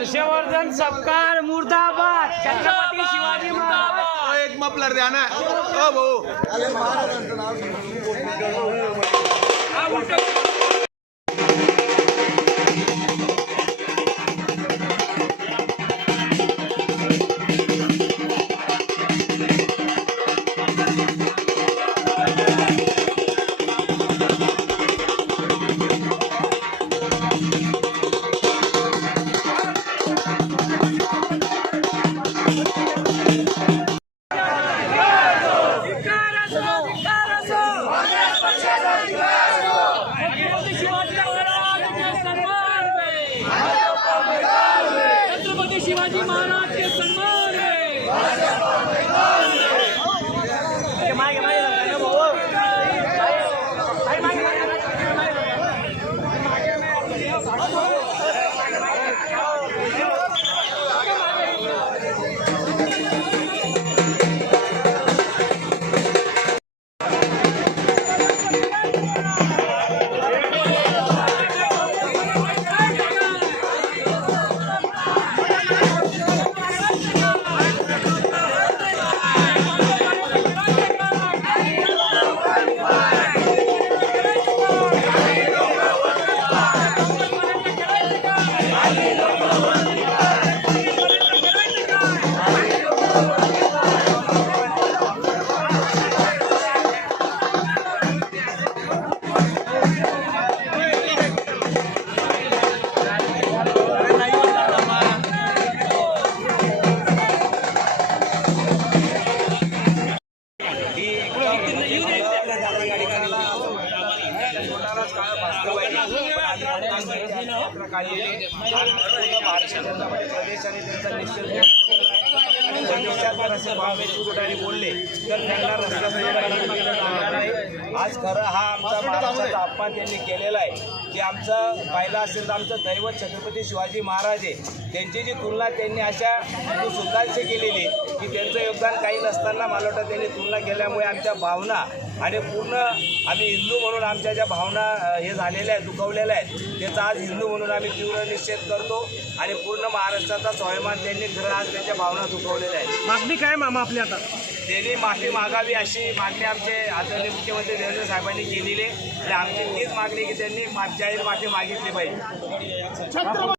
हर्षवर्धन सपकाळ मुर्दाबाद. छत्रपती शिवाजी महाराज. एक मफलर द्या ना. ओ भाऊ. 你看 आणि बोलले तर त्यांना रस्त्यासाठी नाही आज खरं हा आमचा महाराष्ट्राचा अपमान त्यांनी केलेला आहे. की आमचं पाहिलं असेल तर आमचं दैवत छत्रपती शिवाजी महाराज आहे. त्यांची जी तुलना त्यांनी अशा सुलतानशी केलेली की त्यांचं योगदान काही नसताना मला वाटतं त्यांनी तुलना केल्यामुळे आमच्या भावना आणि पूर्ण आम्ही हिंदू म्हणून आमच्या ज्या भावना हे झालेल्या आहेत दुखवलेल्या आहेत त्याचा आज हिंदू म्हणून आम्ही तीव्र निषेध करतो आणि पूर्ण महाराष्ट्राचा स्वाभिमान त्यांनी खरं आज त्यांच्या भावना दुखवलेल्या आहेत. मागणी काय मामा आपली आता? त्यांनी माफी मागावी अशी मागणी आमचे आदरणीय मुख्यमंत्री देवेंद्र साहेबांनी केलेली आहे. आणि आमची तीच मागणी की त्यांनी जाहीर माफी मागितली पाहिजे.